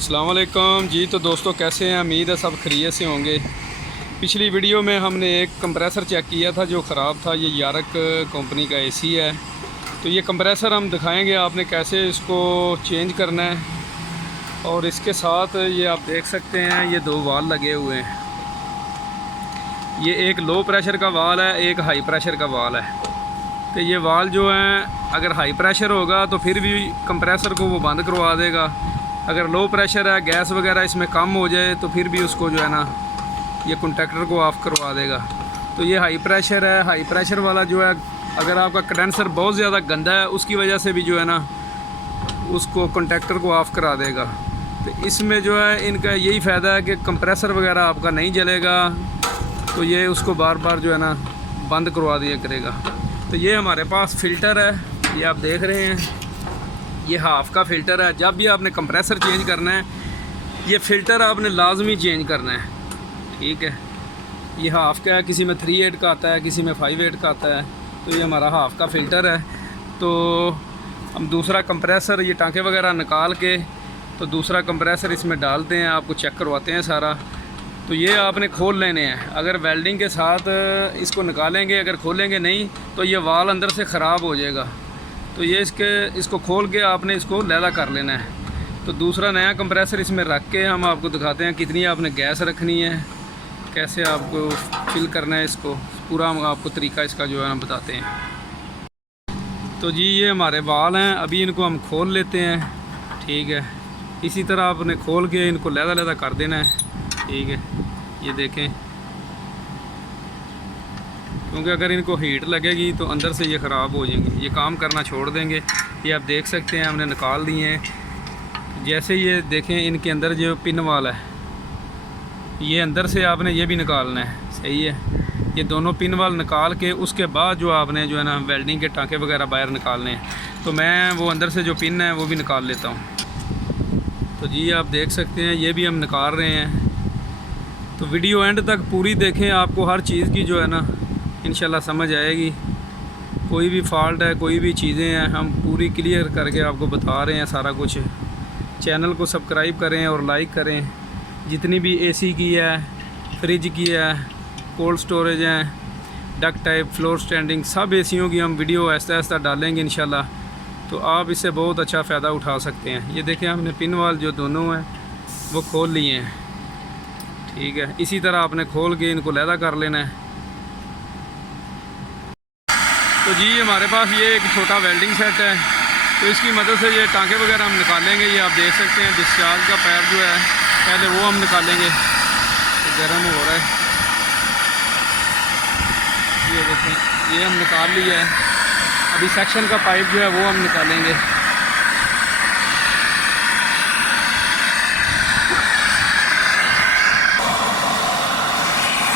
अस्सलाम वालेकुम जी। तो दोस्तों कैसे हैं, उम्मीद है सब खैरियत से होंगे। पिछली वीडियो में हमने एक कंप्रेसर चेक किया था जो ख़राब था। ये यारक कंपनी का एसी है। तो ये कंप्रेसर हम दिखाएंगे आपने कैसे इसको चेंज करना है। और इसके साथ ये आप देख सकते हैं ये दो वाल लगे हुए हैं। ये एक लो प्रेशर का वाल है, एक हाई प्रेशर का वाल है। तो ये वाल जो है अगर हाई प्रेशर होगा तो फिर भी कंप्रेसर को वो बंद करवा देगा। अगर लो प्रेशर है, गैस वगैरह इसमें कम हो जाए तो फिर भी उसको जो है ना ये कंडक्टर को ऑफ़ करवा देगा। तो ये हाई प्रेशर है। हाई प्रेशर वाला जो है अगर आपका कंडेंसर बहुत ज़्यादा गंदा है उसकी वजह से भी जो है ना उसको कंडक्टर को ऑफ़ करा देगा। तो इसमें जो है इनका यही फ़ायदा है कि कंप्रेसर वगैरह आपका नहीं जलेगा। तो ये उसको बार बार जो है ना बंद करवा दिया करेगा। तो ये हमारे पास फ़िल्टर है, ये आप देख रहे हैं, ये हाफ़ का फ़िल्टर है। जब भी आपने कंप्रेसर चेंज करना है ये फ़िल्टर आपने लाजमी चेंज करना है, ठीक है। ये हाफ़ का है, किसी में 3/8 का आता है, किसी में 5/8 का आता है। तो ये हमारा हाफ़ का फ़िल्टर है। तो हम दूसरा कंप्रेसर ये टाँके वगैरह निकाल के तो दूसरा कंप्रेसर इसमें डालते हैं, आपको चेक करवाते हैं सारा। तो ये आपने खोल लेने हैं। अगर वेल्डिंग के साथ इसको निकालेंगे, अगर खोलेंगे नहीं तो ये वाल अंदर से ख़राब हो जाएगा। तो ये इसको खोल के आपने इसको लैला कर लेना है। तो दूसरा नया कंप्रेसर इसमें रख के हम आपको दिखाते हैं कितनी आपने गैस रखनी है, कैसे आपको फिल करना है इसको, पूरा हम आपको तरीका इसका जो है ना बताते हैं। तो जी ये हमारे वाल हैं, अभी इनको हम खोल लेते हैं, ठीक है। इसी तरह आपने खोल के इनको लैदा लैदा कर देना है, ठीक है। ये देखें, क्योंकि अगर इनको हीट लगेगी तो अंदर से ये ख़राब हो जाएंगे, ये काम करना छोड़ देंगे। ये आप देख सकते हैं हमने निकाल दिए हैं। जैसे ये देखें इनके अंदर जो पिन वाल है ये अंदर से आपने ये भी निकालना है, सही है। ये दोनों पिन वाल निकाल के उसके बाद जो आपने जो है ना वेल्डिंग के टाँके वगैरह बाहर निकालने हैं। तो मैं वो अंदर से जो पिन है वो भी निकाल लेता हूँ। तो जी आप देख सकते हैं ये भी हम निकाल रहे हैं। तो वीडियो एंड तक पूरी देखें, आपको हर चीज़ की जो है ना इंशाल्लाह समझ आएगी। कोई भी फॉल्ट है, कोई भी चीज़ें हैं, हम पूरी क्लियर करके आपको बता रहे हैं सारा कुछ। चैनल को सब्सक्राइब करें और लाइक करें। जितनी भी एसी की है, फ्रिज की है, कोल्ड स्टोरेज है, डक टाइप, फ्लोर स्टैंडिंग, सब एसियों की हम वीडियो आहिस्ता आहिस्ता डालेंगे इंशाल्लाह। तो आप इससे बहुत अच्छा फ़ायदा उठा सकते हैं। ये देखें हमने पिन वाल जो दोनों हैं वो खोल लिए हैं, ठीक है। इसी तरह आपने खोल के इनको लैदा कर लेना है। तो जी हमारे पास ये एक छोटा वेल्डिंग सेट है, तो इसकी मदद से ये टाँके वगैरह हम निकालेंगे। ये आप देख सकते हैं डिस्चार्ज का पैर जो है पहले वो हम निकालेंगे, तो गर्म हो रहा है। ये देखें ये हम निकाल लिया है। अभी सेक्शन का पाइप जो है वो हम निकालेंगे।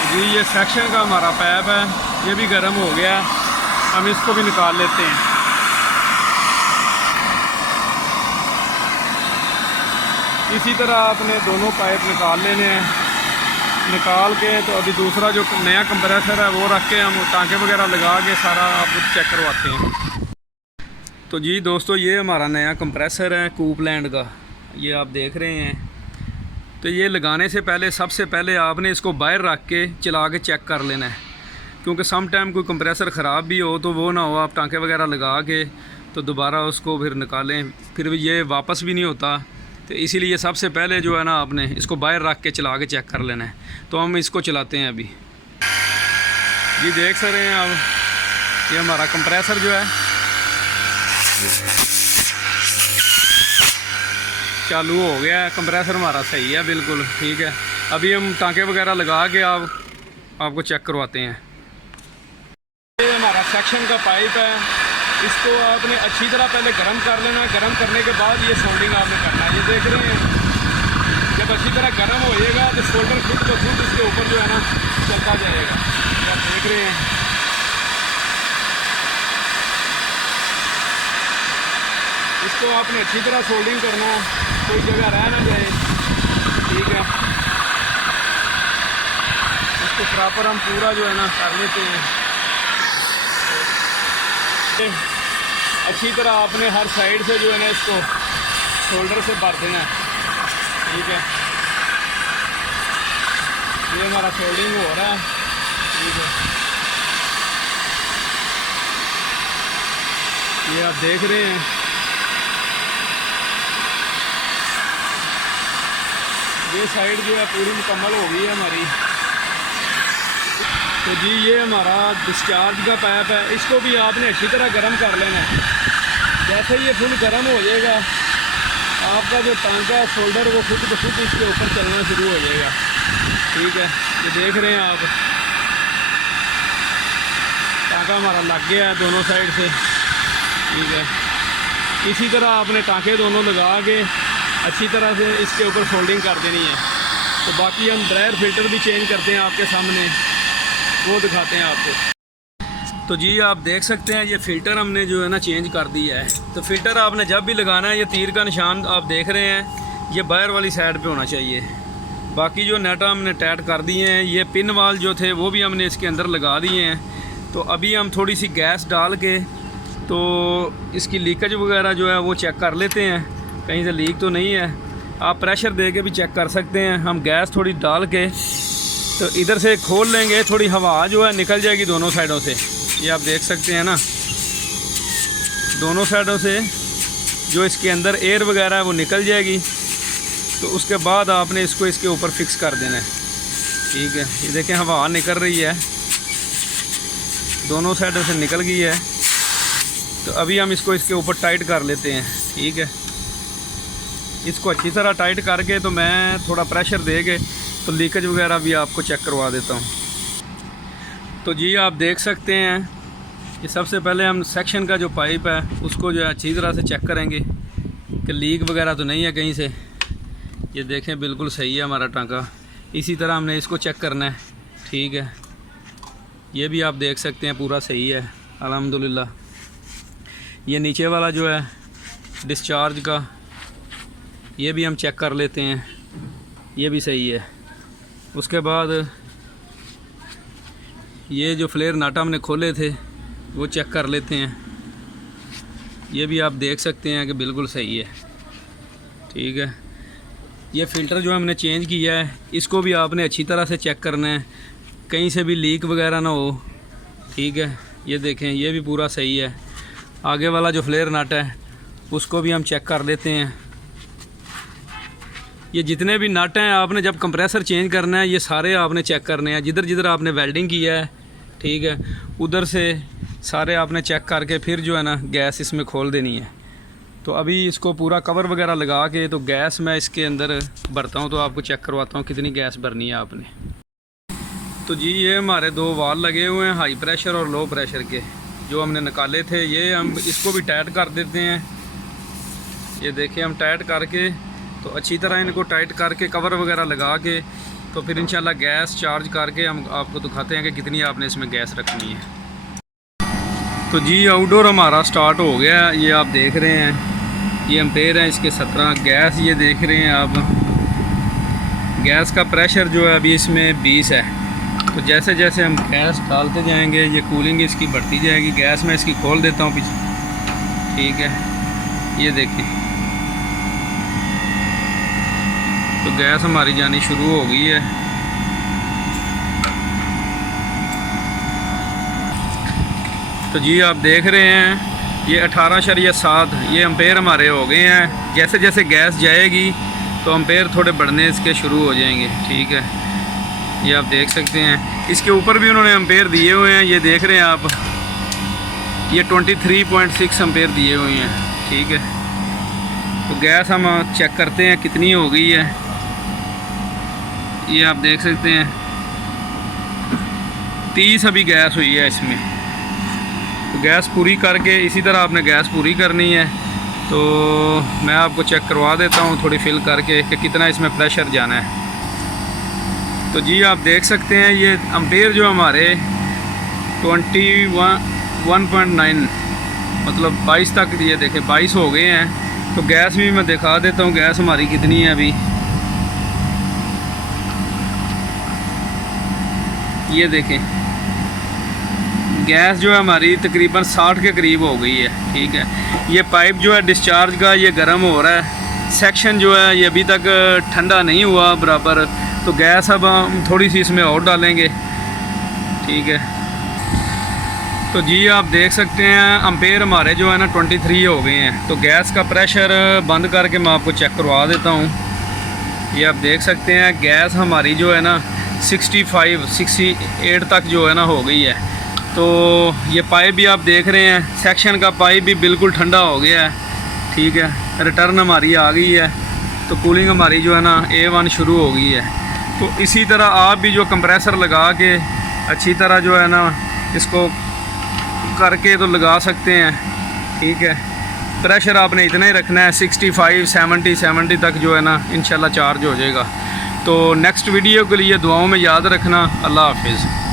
जी ये सेक्शन का हमारा पाइप है, ये भी गर्म हो गया, हम इसको भी निकाल लेते हैं। इसी तरह आपने दोनों पाइप निकाल लेने हैं। निकाल के तो अभी दूसरा जो नया कंप्रेसर है वो रख के हम टाँके वगैरह लगा के सारा आपको चेक करवाते हैं। तो जी दोस्तों ये हमारा नया कंप्रेसर है कूपलैंड का, ये आप देख रहे हैं। तो ये लगाने से पहले सबसे पहले आपने इसको बाहर रख के चला के चेक कर लेना है, क्योंकि सम टाइम कोई कंप्रेसर ख़राब भी हो तो वो ना हो आप टाँके वगैरह लगा के तो दोबारा उसको फिर निकालें, फिर ये वापस भी नहीं होता। तो इसीलिए सबसे पहले जो है ना आपने इसको बाहर रख के चला के चेक कर लेना है। तो हम इसको चलाते हैं अभी। जी देख सकते हैं आप, ये हमारा कंप्रेसर जो है चालू हो गया है। कंप्रेसर हमारा सही है, बिल्कुल ठीक है। अभी हम टाँके वगैरह लगा के आपको चेक करवाते हैं। ये हमारा सेक्शन का पाइप है, इसको आपने अच्छी तरह पहले गर्म कर लेना है। गर्म करने के बाद ये सोल्डिंग आपने करना है। ये देख रहे हैं जब अच्छी तरह गर्म हो जाएगा तो शोल्डर खुद ब खुद इसके ऊपर जो है ना चलता जाएगा। आप देख रहे हैं इसको आपने अच्छी तरह सोल्डिंग करना है, कोई जगह रह ना जाए, ठीक है। इसको प्रॉपर हम पूरा जो है ना कर लेते हैं। अच्छी तरह आपने हर साइड से जो है ना इसको शोल्डर से भर देना है। ठीक है, ये हमारा सोल्डिंग हो रहा है। ठीक है, ये आप देख रहे हैं, ये साइड जो है पूरी मुकम्मल हो गई है हमारी। तो जी ये हमारा डिस्चार्ज का पाइप है, इसको भी आपने अच्छी तरह गर्म कर लेना है। जैसे ये फुल गर्म हो जाएगा, आपका जो टांका है शोल्डर वो खुद ब खुद इसके ऊपर चलना शुरू हो जाएगा। ठीक है, ये देख रहे हैं आप, टांका हमारा लग गया है दोनों साइड से। ठीक है, इसी तरह आपने टांके दोनों लगा के अच्छी तरह से इसके ऊपर फोल्डिंग कर देनी है। तो बाकी हम ड्रायर फिल्टर भी चेंज करते हैं आपके सामने, वो दिखाते हैं आपको। तो जी आप देख सकते हैं ये फ़िल्टर हमने जो है ना चेंज कर दिया है। तो फ़िल्टर आपने जब भी लगाना है, ये तीर का निशान आप देख रहे हैं, ये बाहर वाली साइड पे होना चाहिए। बाकी जो नेट हमने टाइट कर दिए हैं, ये पिन वाल जो थे वो भी हमने इसके अंदर लगा दिए हैं। तो अभी हम थोड़ी सी गैस डाल के तो इसकी लीकेज वगैरह जो है वो चेक कर लेते हैं, कहीं से लीक तो नहीं है। आप प्रेशर दे के भी चेक कर सकते हैं। हम गैस थोड़ी डाल के तो इधर से खोल लेंगे, थोड़ी हवा जो है निकल जाएगी दोनों साइडों से। ये आप देख सकते हैं ना, दोनों साइडों से जो इसके अंदर एयर वगैरह है वो निकल जाएगी। तो उसके बाद आपने इसको इसके ऊपर फिक्स कर देना है। ठीक है, ये देखें हवा निकल रही है, दोनों साइडों से निकल गई है। तो अभी हम इसको इसके ऊपर टाइट कर लेते हैं। ठीक है, इसको अच्छी तरह टाइट करके तो मैं थोड़ा प्रेशर दे के तो लीकेज वगैरह भी आपको चेक करवा देता हूँ। तो जी आप देख सकते हैं, ये सबसे पहले हम सेक्शन का जो पाइप है उसको जो है अच्छी तरह से चेक करेंगे कि लीक वगैरह तो नहीं है कहीं से। ये देखें बिल्कुल सही है हमारा टांका। इसी तरह हमने इसको चेक करना है। ठीक है, ये भी आप देख सकते हैं पूरा सही है अल्हम्दुलिल्लाह। ये नीचे वाला जो है डिस्चार्ज का, ये भी हम चेक कर लेते हैं, ये भी सही है। उसके बाद ये जो फ्लेयर नाटा हमने खोले थे वो चेक कर लेते हैं, ये भी आप देख सकते हैं कि बिल्कुल सही है। ठीक है, ये फ़िल्टर जो हमने चेंज किया है इसको भी आपने अच्छी तरह से चेक करना है, कहीं से भी लीक वगैरह ना हो। ठीक है, ये देखें ये भी पूरा सही है। आगे वाला जो फ्लेयर नट है उसको भी हम चेक कर लेते हैं। ये जितने भी नट हैं आपने जब कंप्रेसर चेंज करना है ये सारे आपने चेक करने हैं, जिधर जिधर आपने वेल्डिंग किया है। ठीक है, उधर से सारे आपने चेक करके फिर जो है ना गैस इसमें खोल देनी है। तो अभी इसको पूरा कवर वगैरह लगा के तो गैस मैं इसके अंदर भरता हूँ, तो आपको चेक करवाता हूँ कितनी गैस भरनी है आपने। तो जी ये हमारे दो वाल लगे हुए हैं हाई प्रेशर और लो प्रेशर के, जो हमने निकाले थे। ये हम इसको भी टाइट कर देते हैं। ये देखिए हम टाइट करके तो अच्छी तरह इनको टाइट करके कवर वगैरह लगा के तो फिर इंशाल्लाह गैस चार्ज करके हम आपको दिखाते हैं कि कितनी आपने इसमें गैस रखनी है। तो जी आउटडोर हमारा स्टार्ट हो गया है। ये आप देख रहे हैं, ये एम्पेयर है इसके 17। गैस ये देख रहे हैं आप, गैस का प्रेशर जो है अभी इसमें 20 है। तो जैसे जैसे हम गैस डालते जाएंगे ये कूलिंग इसकी बढ़ती जाएगी। गैस मैं इसकी खोल देता हूँ पीछे। ठीक है, ये देखिए तो गैस हमारी जानी शुरू हो गई है। तो जी आप देख रहे हैं ये 18.7 ये एम्पेयर हमारे हो गए हैं। जैसे जैसे गैस जाएगी तो एम्पेयर थोड़े बढ़ने इसके शुरू हो जाएंगे। ठीक है, ये आप देख सकते हैं। इसके ऊपर भी उन्होंने एम्पेयर दिए हुए हैं, ये देख रहे हैं आप, ये 23.6 एम्पेयर दिए हुए हैं। ठीक है, तो गैस हम चेक करते हैं कितनी हो गई है। ये आप देख सकते हैं 30 अभी गैस हुई है इसमें। तो गैस पूरी करके इसी तरह आपने गैस पूरी करनी है। तो मैं आपको चेक करवा देता हूँ थोड़ी फिल करके कि कितना इसमें प्रेशर जाना है। तो जी आप देख सकते हैं ये एम्पेयर जो हमारे 21.9 मतलब 22 तक, ये देखें 22 हो गए हैं। तो गैस भी मैं दिखा देता हूँ गैस हमारी कितनी है अभी। ये देखें गैस जो है हमारी तकरीबन 60 के करीब हो गई है। ठीक है, ये पाइप जो है डिस्चार्ज का ये गर्म हो रहा है। सेक्शन जो है ये अभी तक ठंडा नहीं हुआ बराबर, तो गैस अब हम थोड़ी सी इसमें और डालेंगे। ठीक है, तो जी आप देख सकते हैं अम्पेयर हमारे जो है ना 23 हो गए हैं। तो गैस का प्रेशर बंद करके मैं आपको चेक करवा देता हूँ। ये आप देख सकते हैं गैस हमारी जो है ना 65 68 तक जो है ना हो गई है। तो ये पाइप भी आप देख रहे हैं, सेक्शन का पाइप भी बिल्कुल ठंडा हो गया है। ठीक है, रिटर्न हमारी आ गई है, तो कूलिंग हमारी जो है ना A1 शुरू हो गई है। तो इसी तरह आप भी जो कंप्रेसर लगा के अच्छी तरह जो है ना इसको करके तो लगा सकते हैं। ठीक है, प्रेशर आपने इतना ही रखना है 65 70 तक जो है ना इंशाल्लाह चार्ज हो जाएगा। तो नेक्स्ट वीडियो के लिए दुआओं में याद रखना। अल्लाह हाफिज़।